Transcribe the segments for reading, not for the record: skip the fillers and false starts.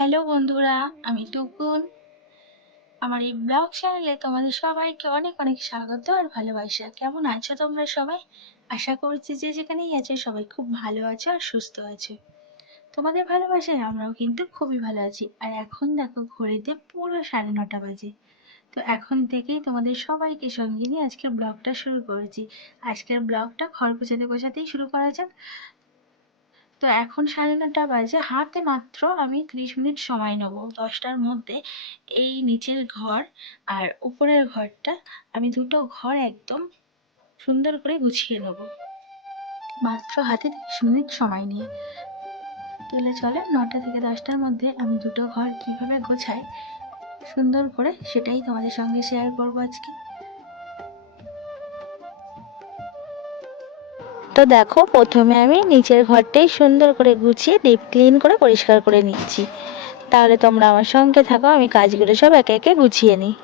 Hello বন্ধুরা, আমি টুকুন। আমার এই ব্লগ চ্যানেলে তোমাদের সবাইকে অনেক অনেক স্বাগত আর ভালোবাসা। কেমন আছো তোমরা সবাই? আশা করছি যে যেখানেই আছো সবাই খুব ভালো আছো আর সুস্থ আছো। তোমাদের ভালোবাসায় আমরাও কিন্তু খুবই ভালো আছি। আর এখন দেখো ঘড়িতে পুরো 9:30 বাজে। তো এখন থেকেই তোমাদের সবাইকে সঙ্গে নিয়ে আজকের ব্লগটা শুরু করেছি। আজকের ব্লগটা ঘর গোছাতে গোছাতেই শুরু করা যাক। তো এখন 9:30 বাজে, হাতে মাত্র আমি 30 মিনিট সময় নেব। 10টার মধ্যে এই নিচের ঘর আর উপরের ঘরটা, আমি দুটো ঘর একদম সুন্দর করে গুছিয়ে নেব মাত্র হাতে 30 মিনিট সময় নিয়ে। তাহলে চলো 9টা থেকে 10টার মধ্যে আমি দুটো ঘর কিভাবে গোছাই সুন্দর করে, সেটাই তোমাদের সঙ্গে শেয়ার করবো আজকে। তো দেখো, প্রথমে আমি নিচের ঘরটাই সুন্দর করে গুছিয়ে ডিপ ক্লিন করে পরিষ্কার করে নিচ্ছি। তাহলে তোমরা আমার সঙ্গে থাকো, আমি কাজগুলো সব একে একে গুছিয়ে নিই।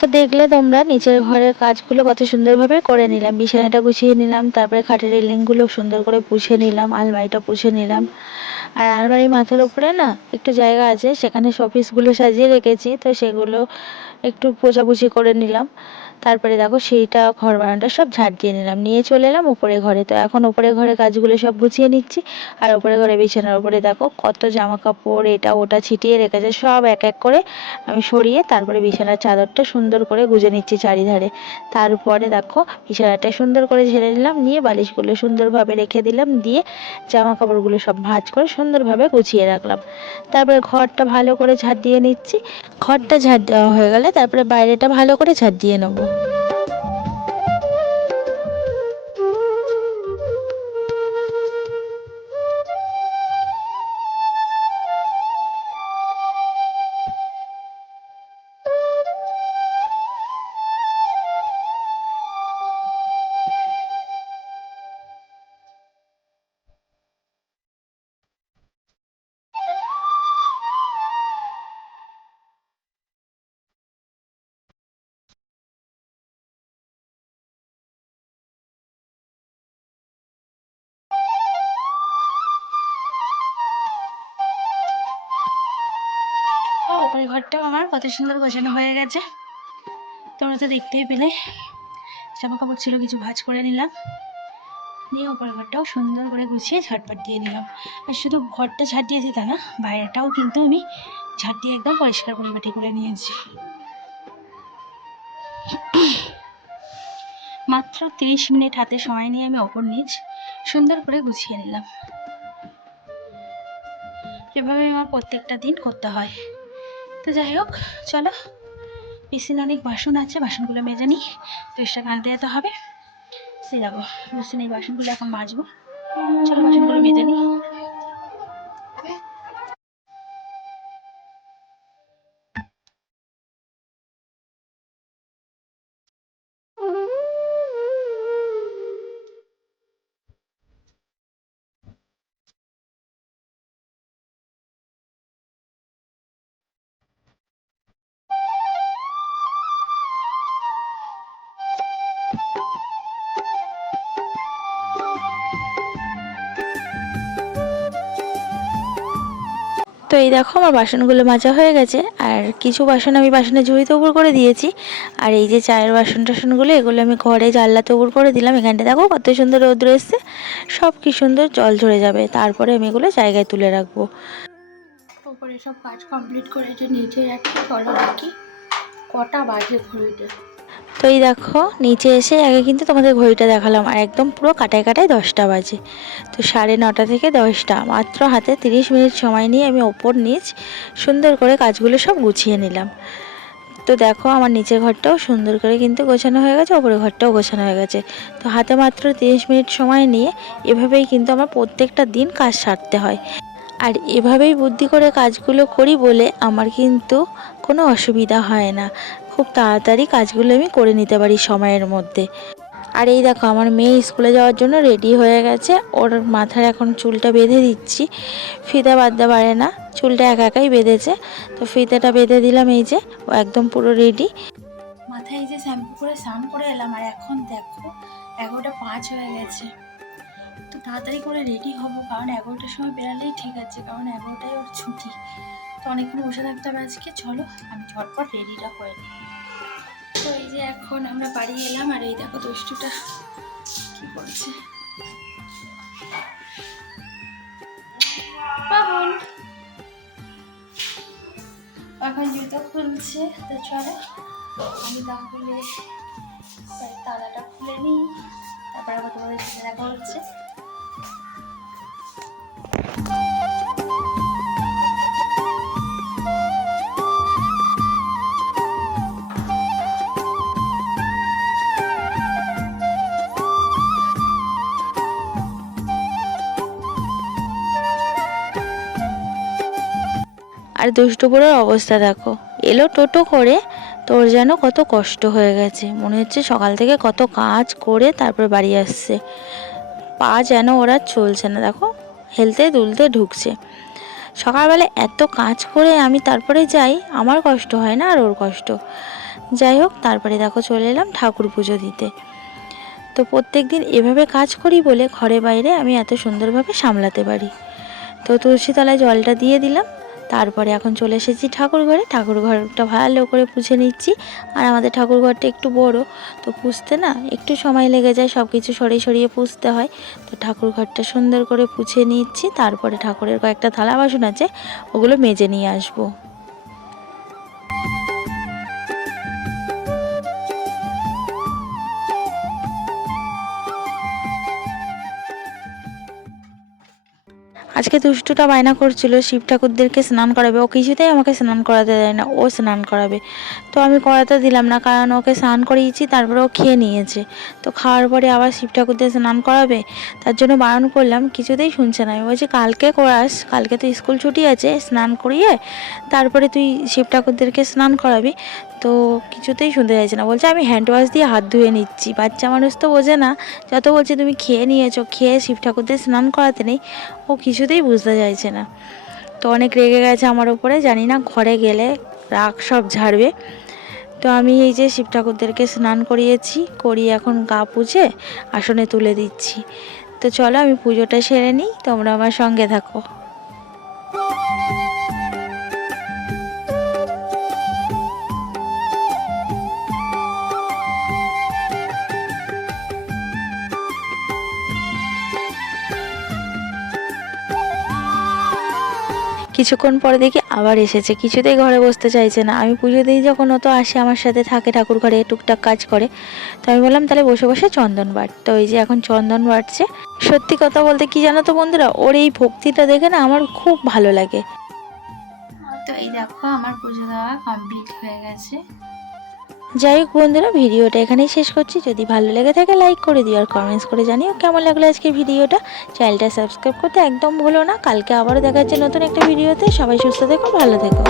তো দেখলে তোমরা নিচের ঘরের কাজগুলো কত সুন্দরভাবে করে নিলাম। বিছানাটা গুছিয়ে নিলাম, তারপরে খাটের রেলিংগুলো সুন্দর করে পুছে নিলাম, আলমারিটা পুছে নিলাম। আর আলমারির মাথার উপরে না একটু জায়গা আছে, সেখানে শোপিসগুলো সাজিয়ে রেখেছি, তো সেগুলো একটু পোছাপুছি করে নিলাম। তারপরে দেখো সেইটা ঘর বারান্দা সব ঝাড় দিয়ে নিলাম, নিয়ে চলে এলাম উপরে ঘরে। তো এখন উপরে ঘরে কাজগুলো সব গুছিয়ে নিচ্ছি। আর উপরে ঘরে বিছানার উপরে দেখো কত জামা কাপড় এটা ওটা ছিটিয়ে রেখেছে, সব এক এক করে আমি সরিয়ে তারপরে বিছানার চাদরটা সুন্দর করে গুজে নিচ্ছি চারিধারে। তারপরে দেখো বিছানাটা সুন্দর করে ঝেড়ে নিলাম, নিয়ে বালিশগুলো সুন্দরভাবে রেখে দিলাম, দিয়ে জামা কাপড়গুলো সব ভাঁজ করে সুন্দরভাবে গুছিয়ে রাখলাম। তারপরে ঘরটা ভালো করে ঝাড় দিয়ে নিচ্ছি। ঘরটা ঝাড় দেওয়া হয়ে গেলে তারপরে বাইরেটা ভালো করে ঝাড় দিয়ে নেবো। উপরে ঘরটাও আমার কত সুন্দর গোছানো হয়ে গেছে, তোমরা তো দেখতেই পেলে। জামা কাপড় ছিল কিছু ভাঁজ করে নিলাম, নিয়ে উপরের ঘরটাও সুন্দর করে গুছিয়ে ঝটপট দিয়ে নিলাম। আর শুধু ঘরটা ঝাড় দিয়েছি তা না, বাইরেটাও কিন্তু আমি ঝাড় দিয়ে একদম পরিষ্কার পরিপাটি করে নিয়েছি। মাত্র 30 মিনিট হাতে সময় নিয়ে আমি ওপর নিচ সুন্দর করে গুছিয়ে নিলাম। এভাবে আমার প্রত্যেকটা দিন করতে হয়। তো যাই হোক, চলো বেসিনে অনেক বাসন আছে, বাসনগুলো মেজে নিই, তো এক্সট্রা গাল যেতে হবে। সে যাবো বেসিনে এই বাসনগুলো এখন মাজবো। চলো বাসনগুলো মেজে নিই। তো এই দেখো আমার বাসনগুলো মাজা হয়ে গেছে, আর কিছু বাসন আমি বাসনের ঝুড়িতে উপর করে দিয়েছি, আর এই যে চায়ের বাসন টাসনগুলো এগুলো আমি ঘরে জানলাতে উপর করে দিলাম। এখানটা দেখো কত সুন্দর রোদ্র এসছে, সব কি সুন্দর জল ঝরে যাবে, তারপরে আমি এগুলো জায়গায় তুলে রাখবো। উপরে সব কাজ কমপ্লিট করে যে নিচে রাখি, চলো দেখি কটা বাজে ঘড়িতে। তো এই দেখো নিচে এসে আগে কিন্তু তোমাদের ঘড়িটা দেখালাম, আর একদম পুরো কাটায় কাটায় 10টা বাজে। তো 9:30 থেকে 10টা, মাত্র হাতে 30 মিনিট সময় নিয়ে আমি ওপর নিচ সুন্দর করে কাজগুলো সব গুছিয়ে নিলাম। তো দেখো আমার নিচের ঘরটাও সুন্দর করে কিন্তু গোছানো হয়ে গেছে, ওপরের ঘরটাও গোছানো হয়ে গেছে। তো হাতে মাত্র 30 মিনিট সময় নিয়ে এভাবেই কিন্তু আমার প্রত্যেকটা দিন কাজ সারতে হয়, আর এভাবেই বুদ্ধি করে কাজগুলো করি বলে আমার কিন্তু কোনো অসুবিধা হয় না, খুব তাড়াতাড়ি কাজগুলো আমি করে নিতে পারি সময়ের মধ্যে। আর এই দেখো আমার মেয়ে স্কুলে যাওয়ার জন্য রেডি হয়ে গেছে, ওর মাথার এখন চুলটা বেঁধে দিচ্ছি, ফিতা বাঁধতে পারে না, চুলটা একা একাই বেঁধেছে, তো ফিতাটা বেঁধে দিলাম। এই যে ও একদম পুরো রেডি, মাথায় এই যে শ্যাম্পু করে স্নান করে এলাম, আর এখন দেখো 11:05 হয়ে গেছে। তো তাড়াতাড়ি করে রেডি হব, কারণ 11টার সময় বেরালেই ঠিক আছে, কারণ 11টায় ওর ছুটি, তো অনেকক্ষণ বসে থাকতে হবে আজকে। চলো আমি ঝটপট রেডিটা করে নিই। তো এই যে এখন আমরা বাড়ি এলাম, আর এই দেখো দুষ্টুটা কি করছে। বাবুন এখন জুতো খুলছে, তো চলো আমি তাহলে তালাটা খুলে নিই, তারপর আবার তোমাদের সাথে দেখা হচ্ছে। আর দুষ্টুপুরের অবস্থা দেখো, এলো টোটো করে, তোর যেন কত কষ্ট হয়ে গেছে, মনে হচ্ছে সকাল থেকে কত কাজ করে তারপর বাড়ি আসছে, পা যেন ওরা চলছে না, দেখো হেলতে দুলতে ঢুকছে। সকালবেলা এত কাজ করে আমি তারপরে যাই, আমার কষ্ট হয় না আর ওর কষ্ট। যাই হোক, তারপরে দেখো চলে এলাম ঠাকুর পুজো দিতে। তো প্রত্যেক দিন এভাবে কাজ করি বলে ঘরে বাইরে আমি এত সুন্দরভাবে সামলাতে পারি। তো তুলসী তলায় জলটা দিয়ে দিলাম, তারপরে এখন চলে এসেছি ঠাকুর ঘরে, ঠাকুর ঘরটা ভালো করে পুছে নিচ্ছি। আর আমাদের ঠাকুর ঘরটা একটু বড়, তো পুছতে না একটু সময় লেগে যায়, সব কিছু সরিয়ে সরিয়ে পুছতে হয়। তো ঠাকুর ঘরটা সুন্দর করে পুছে নিচ্ছি, তারপরে ঠাকুরের কয়েকটা থালা বাসন আছে ওগুলো মেজে নিয়ে আসবো। আজকে দুষ্টুটা বায়না করছিল শিব ঠাকুরদেরকে স্নান করাবে, ও কিছুতেই আমাকে স্নান করাতে দেয় না, ও স্নান করাবে। তো আমি করাতে দিলাম না, কারণ ওকে স্নান করিয়েছি, তারপরে ও খেয়ে নিয়েছে। তো খাওয়ার পরে আবার শিব ঠাকুরদের স্নান করাবে, তার জন্য বারণ করলাম, কিছুতেই শুনছে না। আমি বলছি কালকে করাস, কালকে তো স্কুল ছুটি আছে, স্নান করিয়ে তারপরে তুই শিব ঠাকুরদেরকে স্নান করাবি। তো কিছুতেই শুনতে চাইছে না, বলছে আমি হ্যান্ড ওয়াশ দিয়ে হাত ধুয়ে নিচ্ছি। বাচ্চা মানুষ তো বোঝে না, যত বলছে তুমি খেয়ে নিয়েছো, খেয়ে শিব ঠাকুরদের স্নান করাতে নেই, ও কিছুতেই বুঝতে চাইছে না। তো অনেক রেগে গেছে আমার উপরে, জানি না ঘরে গেলে রাগ সব ঝাড়বে। তো আমি এই যে শিব ঠাকুরদেরকে স্নান করিয়েছি, করিয়ে এখন গা পুছে আসনে তুলে দিচ্ছি। তো চলো আমি পুজোটা সেরে নিই, তোমরা আমার সঙ্গে থাকো। কিছুক্ষণ পরে দেখি আবার এসেছে, কিছুতেই ঘরে বসতে চাইছে না। আমি পুজো দিই যখন, ও তো আসে আমার সাথে, থাকে ঠাকুর ঘরে টুকটাক কাজ করে। তো আমি বললাম তাহলে বসে বসে চন্দন বাট। তো এই যে এখন চন্দন বাটছে। সত্যি কথা বলতে কি জানো তো বন্ধুরা, ওর এই ভক্তিটা দেখে না আমার খুব ভালো লাগে। তো এই দেখো আমার পুজো দেওয়া কমপ্লিট হয়ে গেছে, যাই হোক বন্ধুরা, ভিডিওটা এখানেই শেষ করছি। যদি ভালো লেগে থাকে লাইক করে দিও আর কমেন্টস করে জানিও কেমন লাগলো আজকের ভিডিওটা। চ্যানেলটা সাবস্ক্রাইব করতে একদম ভুলো না। কালকে আবারও দেখা হচ্ছে নতুন একটা ভিডিওতে। সবাই সুস্থ থেকো, ভালো থেকো।